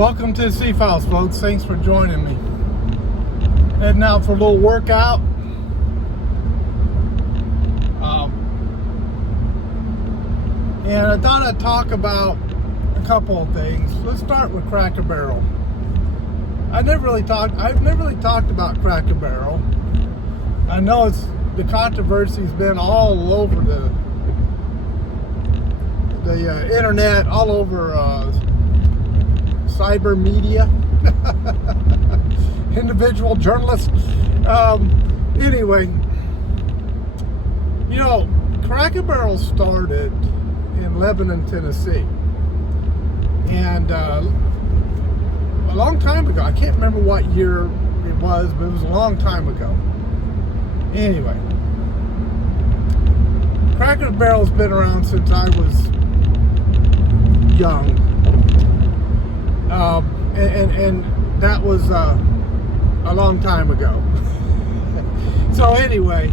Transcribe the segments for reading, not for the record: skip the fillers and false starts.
Welcome to the Sea Files, folks. Thanks for joining me. Heading out for a little workout. And I thought I'd talk about a couple of things. Let's start with Cracker Barrel. I've never really talked about Cracker Barrel. I know the controversy's been all over the internet, all over cyber media, individual journalists. Anyway, Cracker Barrel started in Lebanon, Tennessee, and a long time ago. I can't remember what year it was, but it was a long time ago. Anyway, Cracker Barrel's been around since I was young, and that was a long time ago. So anyway,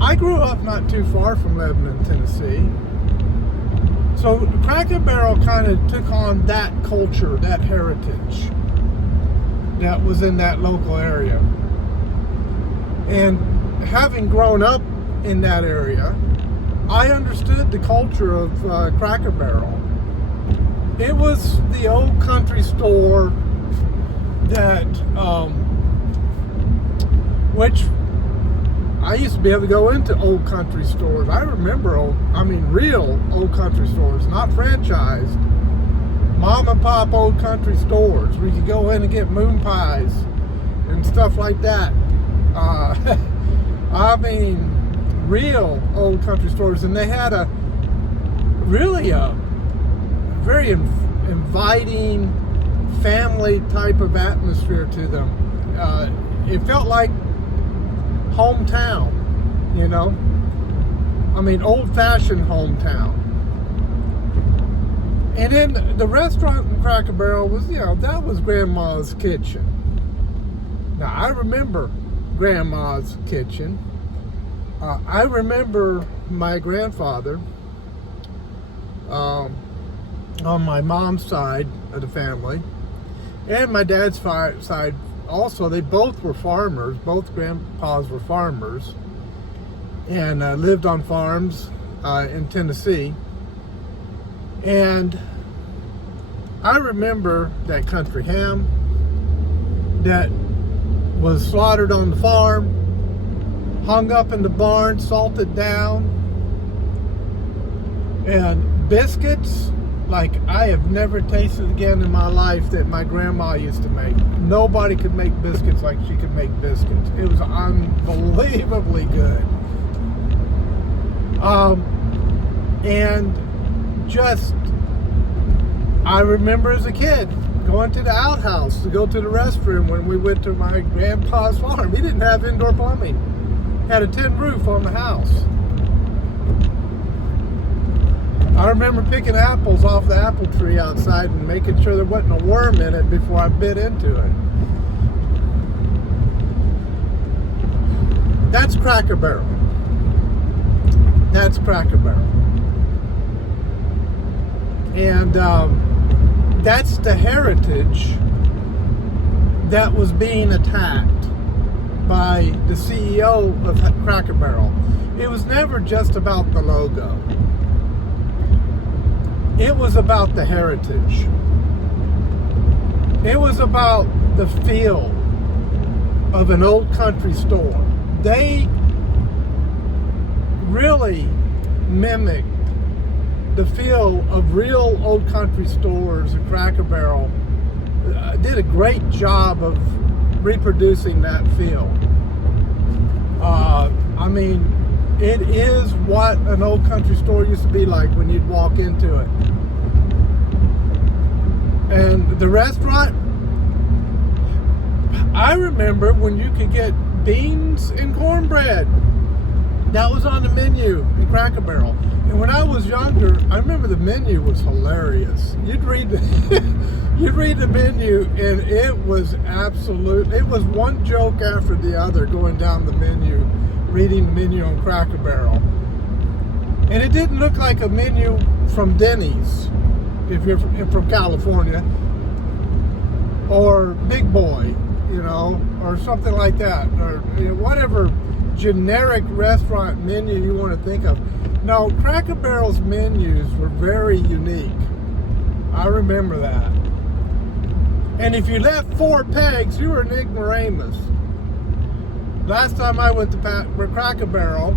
I grew up not too far from Lebanon, Tennessee. So Cracker Barrel kind of took on that culture, that heritage that was in that local area. And having grown up in that area, I understood the culture of Cracker Barrel. It was the old country store that, which I used to be able to go into old country stores. I remember real old country stores, not franchised. Mom and pop old country stores where you could go in and get moon pies and stuff like that. Real old country stores, and they had a very inviting family type of atmosphere to them. It felt like hometown, old-fashioned hometown. And then the restaurant in Cracker Barrel was, that was Grandma's kitchen. Now, I remember Grandma's kitchen. I remember my grandfather, on my mom's side of the family, and my dad's side also. They both were farmers. Both grandpas were farmers, and lived on farms in Tennessee. And I remember that country ham that was slaughtered on the farm, hung up in the barn, salted down, and biscuits like I have never tasted again in my life that my grandma used to make. Nobody could make biscuits like she could make biscuits. It was unbelievably good. I remember as a kid going to the outhouse to go to the restroom when we went to my grandpa's farm. He didn't have indoor plumbing. Had a tin roof on the house. I remember picking apples off the apple tree outside and making sure there wasn't a worm in it before I bit into it. That's Cracker Barrel. That's Cracker Barrel. And that's the heritage that was being attacked by the CEO of Cracker Barrel. It was never just about the logo. It was about the heritage. It was about the feel of an old country store. They really mimicked the feel of real old country stores, and Cracker Barrel did a great job of reproducing that feel. It is what an old country store used to be like when you'd walk into it. And the restaurant, I remember when you could get beans and cornbread. That was on the menu in Cracker Barrel. And when I was younger, I remember the menu was hilarious. You'd read the menu, and it was one joke after the other going down the menu, reading the menu on Cracker Barrel. And it didn't look like a menu from Denny's. if you're from California, or Big Boy, you know, or something like that, or whatever generic restaurant menu you want to think of. No, Cracker Barrel's menus were very unique. I remember that. And if you left 4 pegs, you were an ignoramus. Last time I went to Cracker Barrel,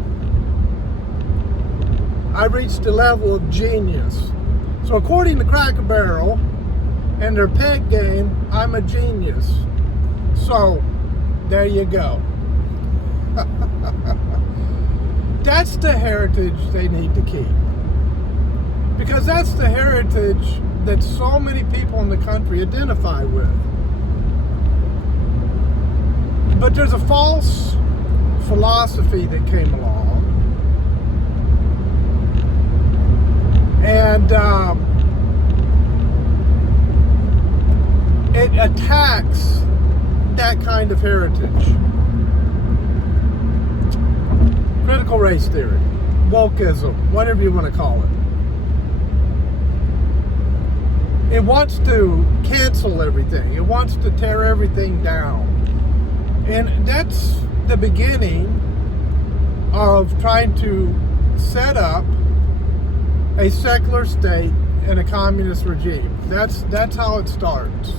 I reached the level of genius. So according to Cracker Barrel and their peg game, I'm a genius. So there you go. That's the heritage they need to keep. Because that's the heritage that so many people in the country identify with. But there's a false philosophy that came along. And it attacks that kind of heritage. Critical race theory, wokeism, whatever you want to call it. It wants to cancel everything. It wants to tear everything down. And that's the beginning of trying to set up a secular state and a communist regime. That's how it starts.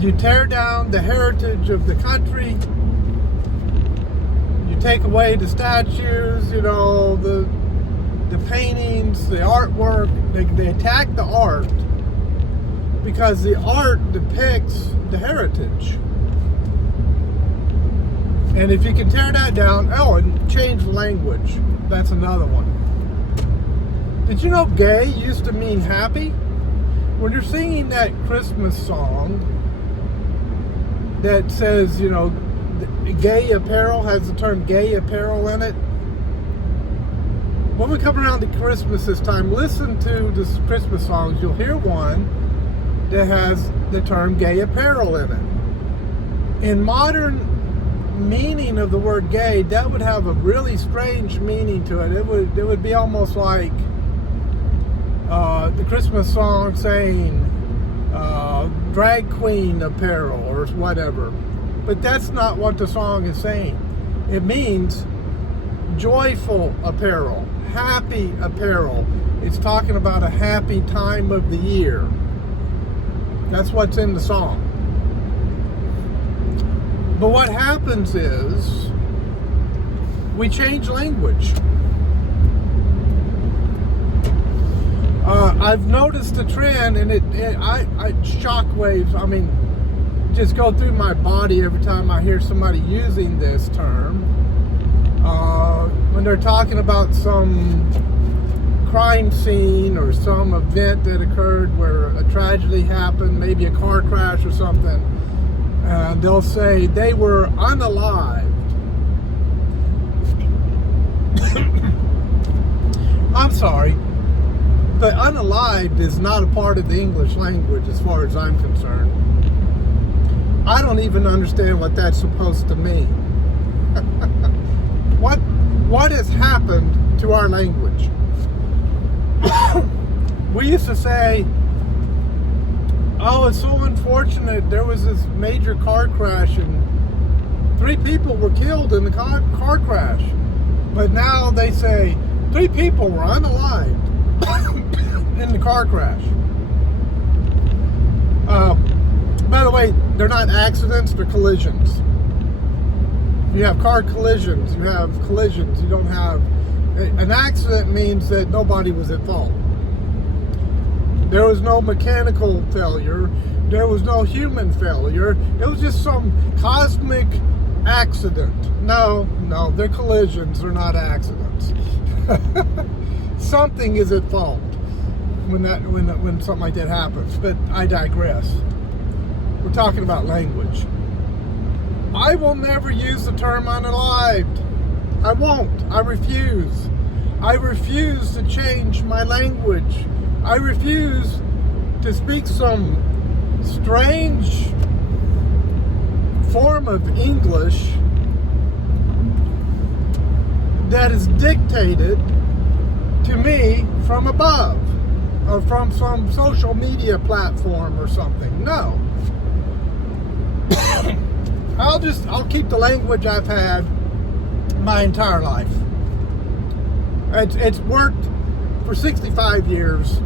You tear down the heritage of the country. You take away the statues, you know, the paintings, the artwork. They attack the art because the art depicts the heritage. And if you can tear that down, and change language. That's another one. Did you know gay used to mean happy? When you're singing that Christmas song that says, you know, gay apparel, has the term gay apparel in it. When we come around to Christmas this time, listen to the Christmas songs. You'll hear one that has the term gay apparel in it. In modern meaning of the word gay, that would have a really strange meaning to it. It would be almost like the Christmas song saying drag queen apparel or whatever. But that's not what the song is saying. It means joyful apparel, happy apparel. It's talking about a happy time of the year. That's what's in the song. But what happens is we change language. I've noticed a trend, and I shockwaves. I mean, just go through my body every time I hear somebody using this term. When they're talking about some crime scene or some event that occurred where a tragedy happened, maybe a car crash or something, and they'll say they were unalived. I'm sorry, but unalived is not a part of the English language as far as I'm concerned. I don't even understand what that's supposed to mean. What has happened to our language? We used to say, oh, it's so unfortunate, there was this major car crash and 3 people were killed in the car crash. But now they say 3 people were unalived in the car crash. By the way, they're not accidents, they're collisions. You have car collisions, you have collisions, you don't have... An accident means that nobody was at fault. There was no mechanical failure, there was no human failure, it was just some cosmic accident. No, they're collisions, they're not accidents. Something is at fault when something like that happens, but I digress. We're talking about language. I will never use the term unalived. I won't. I refuse. I refuse to change my language. I refuse to speak some strange form of English that is dictated to me from above. or from some social media platform or something. No. I'll keep the language I've had my entire life. It's worked for 65 years.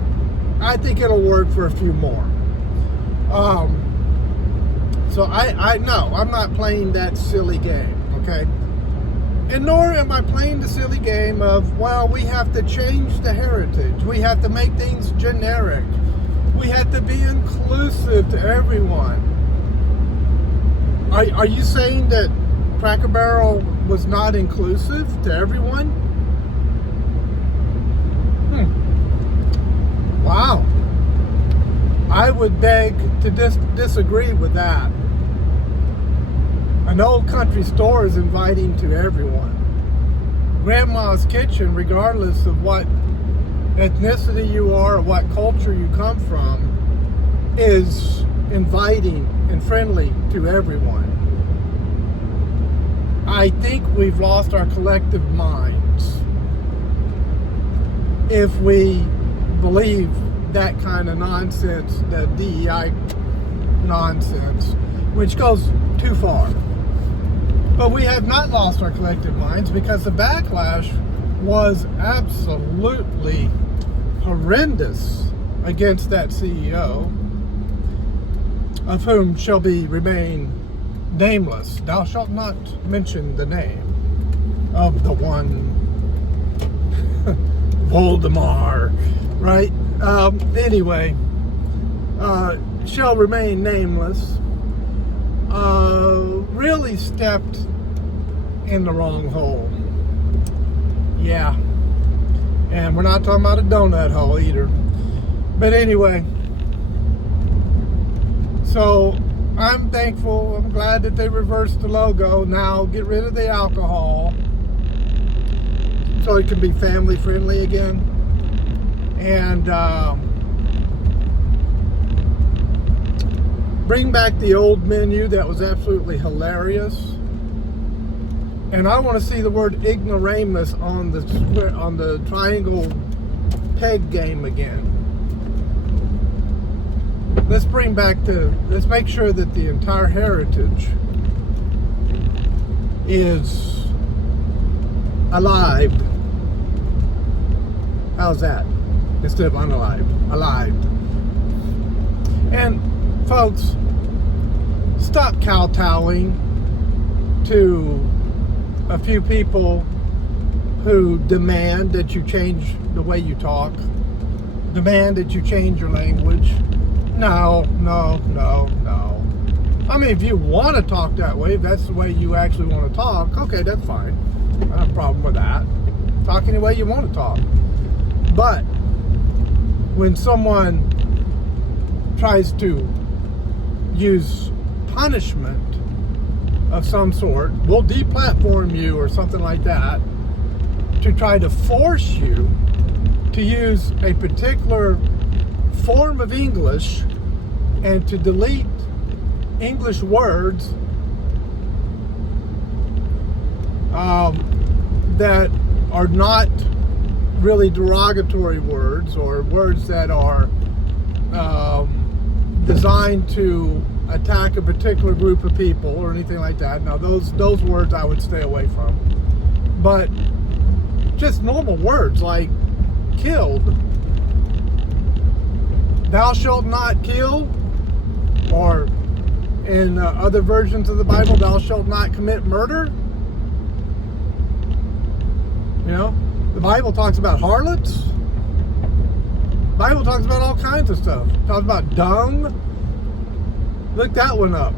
I think it'll work for a few more. So I know I'm not playing that silly game, okay? And nor am I playing the silly game of, well, we have to change the heritage. We have to make things generic. We have to be inclusive to everyone. Are you saying that Cracker Barrel was not inclusive to everyone? Wow. I would beg to disagree with that. An old country store is inviting to everyone. Grandma's Kitchen, regardless of what ethnicity you are or what culture you come from, is inviting and friendly to everyone. I think we've lost our collective minds if we believe that kind of nonsense, the DEI nonsense, which goes too far. But we have not lost our collective minds, because the backlash was absolutely horrendous against that CEO, of whom shall remain nameless. Thou shalt not mention the name of the one Voldemort, right? Anyway, shall remain nameless. Really stepped in the wrong hole. Yeah. And we're not talking about a donut hole either. But anyway, so I'm thankful. I'm glad that they reversed the logo. Now get rid of the alcohol so it can be family friendly again. And bring back the old menu that was absolutely hilarious. And I want to see the word ignoramus on the triangle peg game again. Let's make sure that the entire heritage is alive. How's that? Instead of unalive. Alive. And folks, stop kowtowing to a few people who demand that you change the way you talk, demand that you change your language. No. I mean, if you want to talk that way, if that's the way you actually want to talk, okay, that's fine. I don't have a problem with that. Talk any way you want to talk. But when someone tries to use punishment of some sort, we'll deplatform you or something like that, to try to force you to use a particular form of English and to delete English words that are not really derogatory words, or words that are designed to attack a particular group of people or anything like that. Now those words I would stay away from. But just normal words like killed, thou shalt not kill, or in other versions of the Bible, thou shalt not commit murder. You know, the Bible talks about harlots. The Bible talks about all kinds of stuff. It talks about dung. Look that one up.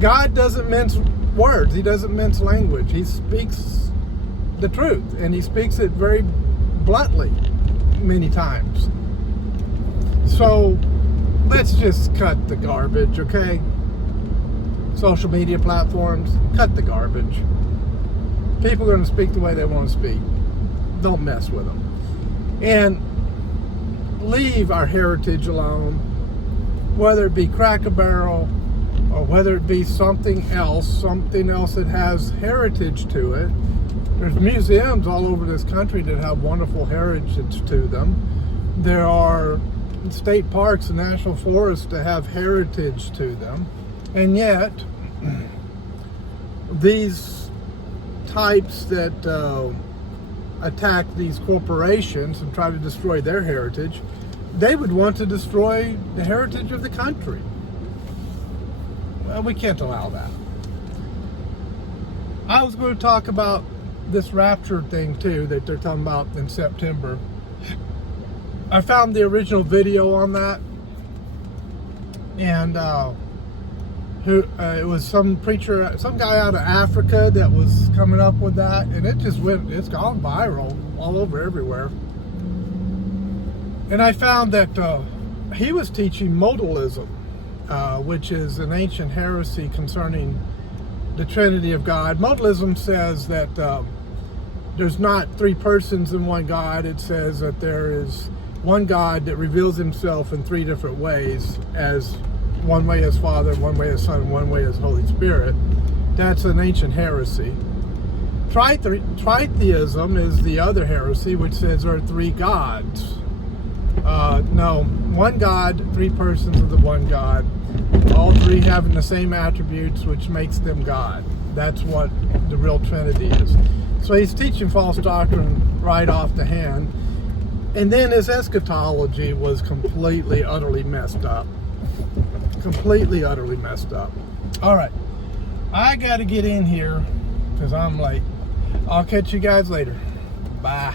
God doesn't mince words. He doesn't mince language. He speaks the truth, and he speaks it very bluntly many times. So let's just cut the garbage, okay? Social media platforms, cut the garbage. People are going to speak the way they want to speak. Don't mess with them. And leave our heritage alone, whether it be Cracker Barrel or whether it be something else that has heritage to it. There's museums all over this country that have wonderful heritage to them. There are state parks and national forests that have heritage to them. And yet, these types that attack these corporations and try to destroy their heritage, they would want to destroy the heritage of the country. Well, we can't allow that. I was going to talk about this rapture thing too that they're talking about in September. I found the original video on that, and it was some preacher, some guy out of Africa that was coming up with that, and it's gone viral all over everywhere. And I found that he was teaching modalism, which is an ancient heresy concerning the Trinity of God. Modalism says that there's not three persons in one God. It says that there is one God that reveals himself in three different ways, as one way as Father, one way as Son, one way as Holy Spirit. That's an ancient heresy. Tritheism is the other heresy, which says there are three gods. No, one God, three persons of the one God, all three having the same attributes, which makes them God. That's what the real Trinity is. So he's teaching false doctrine right off the hand. And then his eschatology was completely, utterly messed up. Completely, utterly messed up. All right. I got to get in here because I'm late. I'll catch you guys later. Bye.